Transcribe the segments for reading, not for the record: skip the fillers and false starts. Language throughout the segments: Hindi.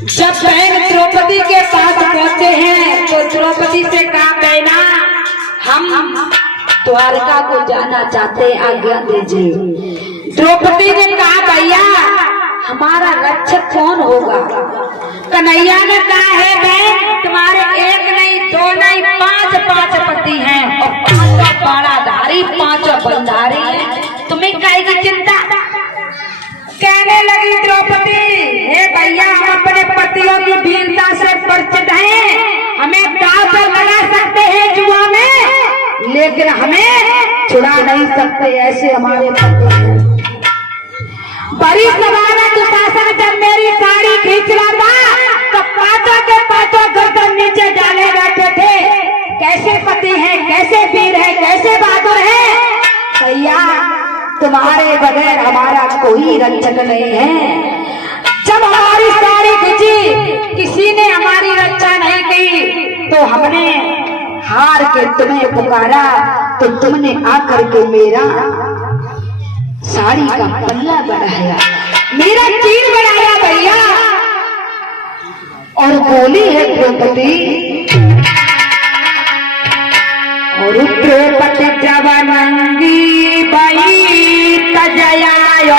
जब बहन द्रौपदी के पास पहुंचे हैं तो द्रौपदी से कहा बहना हम द्वारका को जाना चाहते, आज्ञा दीजिए। द्रौपदी ने कहा भैया हमारा रक्षक कौन होगा? कन्हैया ने कहा है बहन तुम्हारे एक नहीं दो नहीं पांच पति हैं और पांचों बाणाधारी पांचों बंधारी हैं, तुम्हें काहे की चिंता? कहने लगी द्रौपदी हे भैया हम अपने पतियों की वीरता से परिचित हैं, हमें दांव पर लगा सकते हैं जुआ में, लेकिन हमें छुड़ा नहीं सकते ऐसे हमारे पति हैं। बड़ी सभा में दुशासन जब मेरी साड़ी खींच रहा था तो पांचों के पांचों गर्दन नीचे डाले बैठे थे। कैसे पति हैं, कैसे वीर है, कैसे बहादुर है? भैया तुम्हारे बगैर हमारा कोई रक्षक नहीं है। जब हमारी साड़ी खींची किसी ने हमारी रक्षा नहीं की तो हमने हार के तुम्हें पुकारा तो तुमने आकर के मेरा साड़ी का पल्ला बढ़ाया, मेरा चीर बढ़ाया भैया। और बोली है द्रौपदी और द्रौपदी जब नंगी बई तजयायो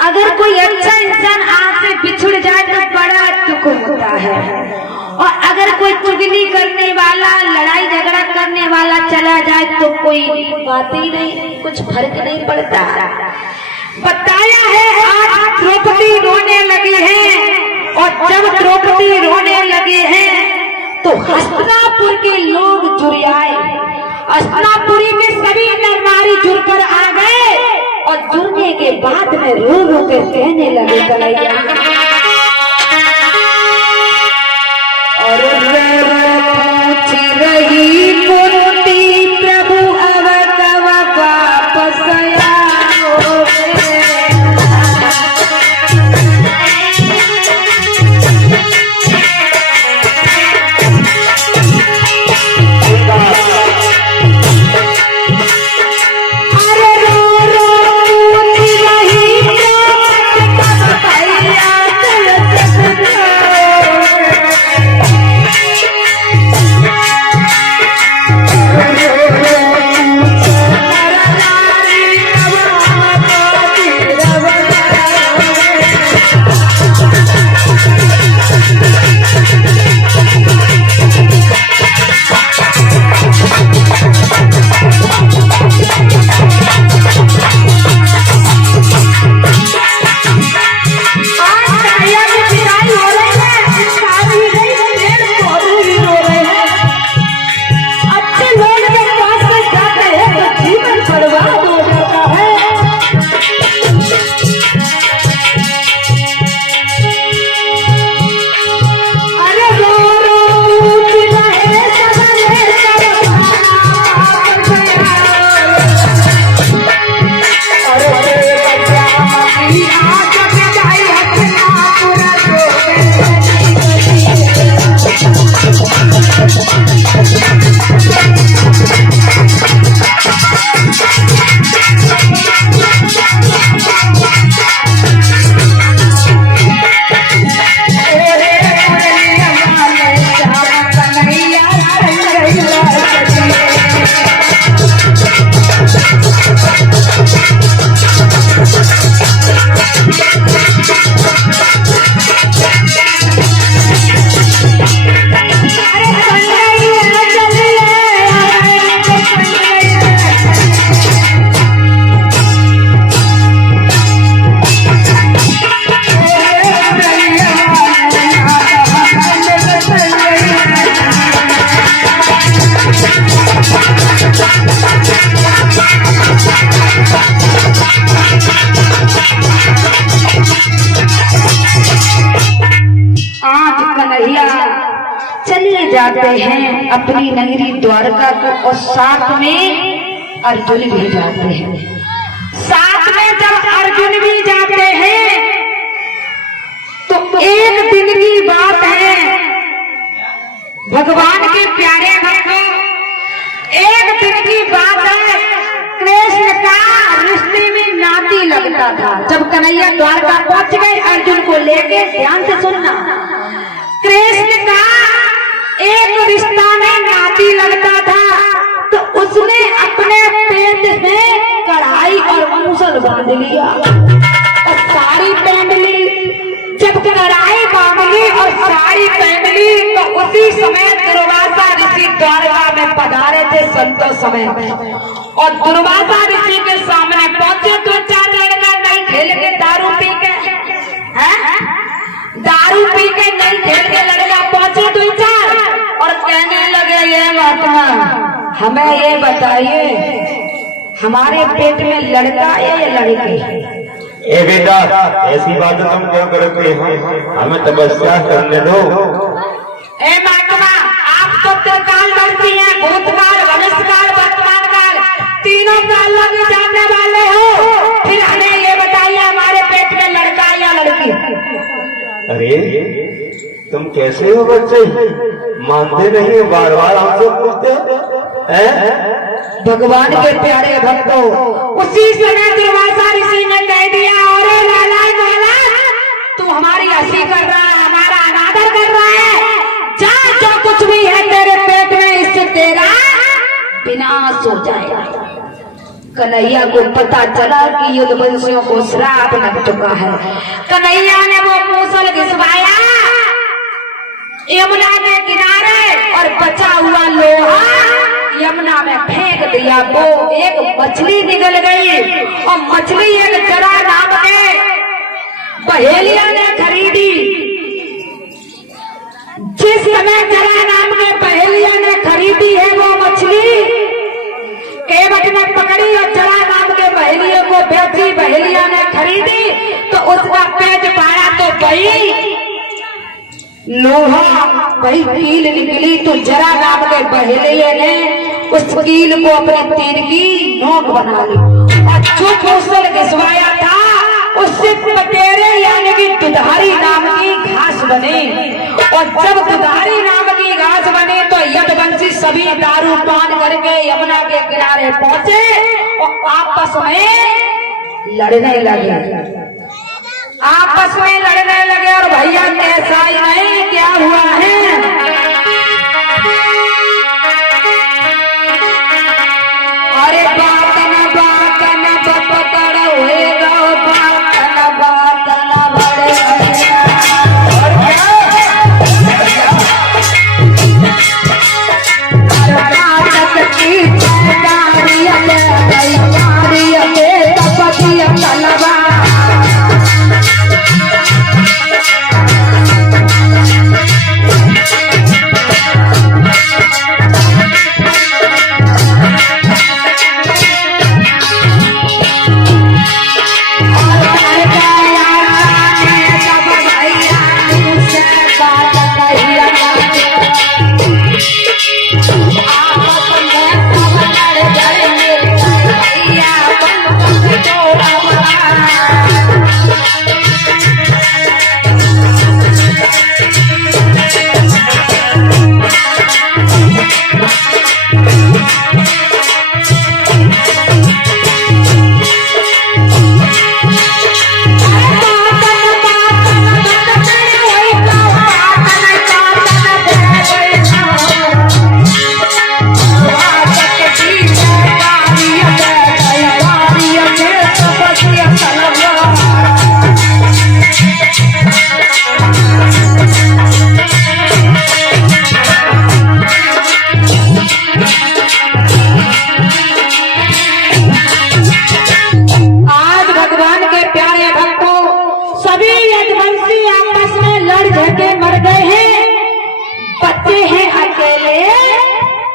अगर कोई अच्छा इंसान आपसे बिछुड़ जाए तो बड़ा दुख होता है, और अगर कोई चुगली करने वाला लड़ाई झगड़ा करने वाला चला जाए तो कोई बात ही नहीं, कुछ फर्क नहीं पड़ता। बताया है आज द्रौपदी रोने लगी है, और जब द्रौपदी रोने लगे हैं तो हस्तिनापुर के लोग जुड़ आए। हस्तिनापुरी में सभी नर नारी जुड़कर आ गए और जुड़ने के बाद में रो रो कर कहने लगे कन्हैया और पूछ रही कुंती प्रभु अब कब वापस आओगे? अरे रो रो पूछ रही कब भैया आज कन्हैया चले जाते हैं अपनी नगरी द्वारका को और साथ में अर्जुन भी जाते हैं। साथ में जब अर्जुन भी जाते हैं तो एक दिन की बात है भगवान के प्यारे भक्तों, एक दिन की बात है। कृष्ण का रिश्ते में नाती लगता था। जब कन्हैया द्वारका पहुंच गए अर्जुन को लेके, ध्यान से सुनना, कृष्ण का एक रिश्ता में नाती लगता था तो उसने अपने पेट में कढ़ाई और मूसल बांध लिया और साड़ी पहन ली। जब कढ़ाई बांध ली और साड़ी पहन ली तो उसी समय दुर्वासा ऋषि द्वारका में पधारे थे संतो समय में, और दुर्वासा ऋषि के सामने पहुंचे तो चार लड़का नहीं खेल के दारू पी के, दारू पी के नहीं खेल के लड़का पहुंचे दो चार और कहने लगे, ये महात्मा हमें ये बताइए हमारे पेट में लड़का है या लड़की? ए बेटा, ऐसी बातें तुम क्यों करते हो? हमें तपस्या करने दो। ए महात्मा, आप तो त्रिकाल दर्शी हैं, भूतकाल, भविष्यकाल, वर्तमान काल, तीनों कालों में जानने वाले हो। फिर हमें ये बताइए हमारे पेट में लड़का है या लड़की? अरे तुम कैसे हो बच्चे, मानते नहीं हो, बार बार हमसे पूछते हो। भगवान के प्यारे भक्तों, उसी समय दुर्वासा ऋषि ने कह दिया, अरे लाला लाला तू हमारी हंसी कर रहा है, हमारा अनादर कर रहा है, जा जो कुछ भी है तेरे पेट में इससे तेरा विनाश हो जाएगा। कन्हैया को पता चला कि युद्धवंशियों को श्राप लग चुका है। कन्हैया ने वो मूसल घिसवाया यमुना के किनारे और बचा हुआ लोहा यमुना में फेंक दिया। वो एक मछली निकल गई और मछली एक जरा नाम के पहेलिया ने खरीदी। जिस समय जरा नाम के पहेलिया ने खरीदी है वो मछली केवट ने पकड़ी और जरा नाम के पहेलिया को बेची। पहेलिया ने खरीदी तो उसका पेट फाड़ा तो वही लोहा वही कील निकली। तो जरा नाम के पहेलिया ने उस कील को अपने तीर की नोक बना ली और जो मूसल घिसवाया था उससे पटेरे यानी कि दुधारी नाम की घास बने। और जब दुधारी नाम की घास बने तो यदुवंशी सभी दारू पान करके यमुना के किनारे पहुंचे और आपस में लड़ने लगे, आपस में लड़ने लगे। और भैया ऐसा ही नहीं, क्या हुआ है, अरे बातन बातन पकड़ हुए गो, बातन बातन बड़े की तपतिया तलवा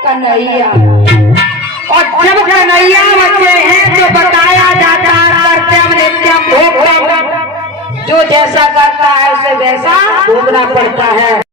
कन्हैया। और जब कन्हैया बच्चे हैं तो बताया जाता कर्तव्य नित्यम भोक्तव्य, जो जैसा करता है उसे वैसा भोगना पड़ता है।